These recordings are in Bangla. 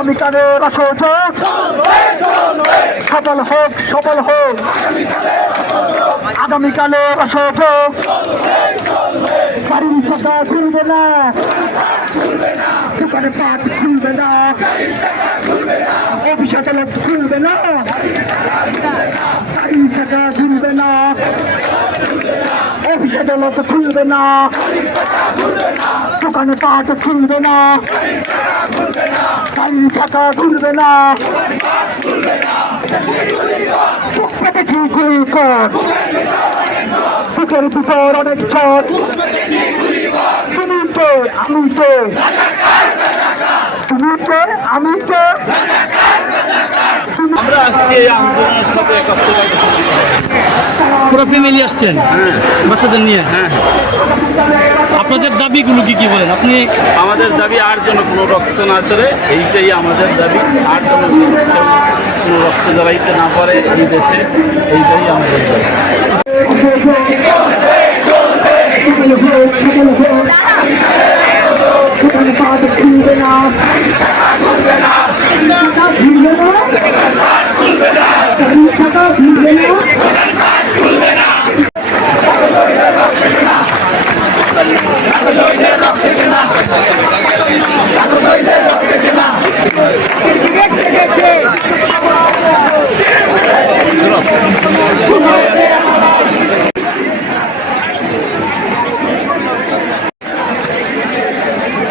আগামীকালের অসহযোগ সফল হোক সফল হোক। আগামীকালের অসহযোগ বাড়ির ছাতা খুলবে না। দোকানে পাট খুলবে না। অফিস আদালত খুলবে না। গাড়ির ছাতা খুলবে না। অফিস আদালত খুলবে না। দোকানে পাট খুলবে না। গাড়ির ছাতা খুলবে না। পেটেছি গুলি কর বুকের ভিতর অনেক ঝড়। তুমি কে আমি কে তুমি কে আমি কে আমরা এই আন্দোলনের সাথে একাত্তর পুরো ফ্যামিলি আসছেন? বাচ্চাদের নিয়ে? হ্যাঁ আপনাদের দাবিগুলো কি কি বলেন? আপনি আমাদের দাবি আর যেন কোনো রক্ত না চলে এইটাই আমাদের দাবি। আর যেন কোনো রক্ত জড়াইতে না পারে এই দেশে এইটাই আমাদের দাবি দোকানে পাট খুলবে না খুলবে না গাড়ির ছাতা খুলবে না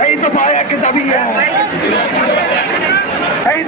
এই তো পায়ে এক দাবি এই তো পায়ে এক দাবি শেখ হাসিনার বলো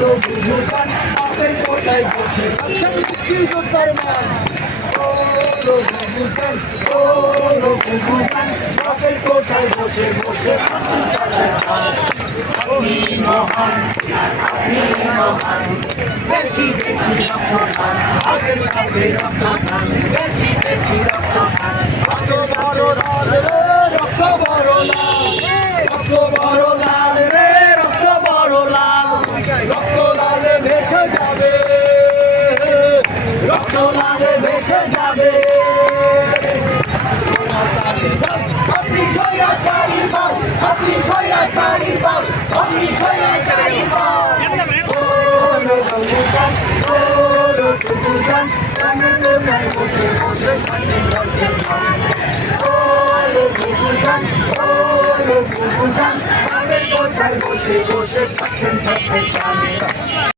হাসিনা তোমায় ভালোবাসি না পুতিন বোঝা হাসিনা তোমায় ভালোবাসি না এক দাবি এক দফা এক দাবি আমার ভাইয়ের রক্ত আমার ভাইয়ের রক্ত আপনি ওলো সুলতান সামনে লোকাল বসে বসে খাচ্ছেন খাচ্ছেন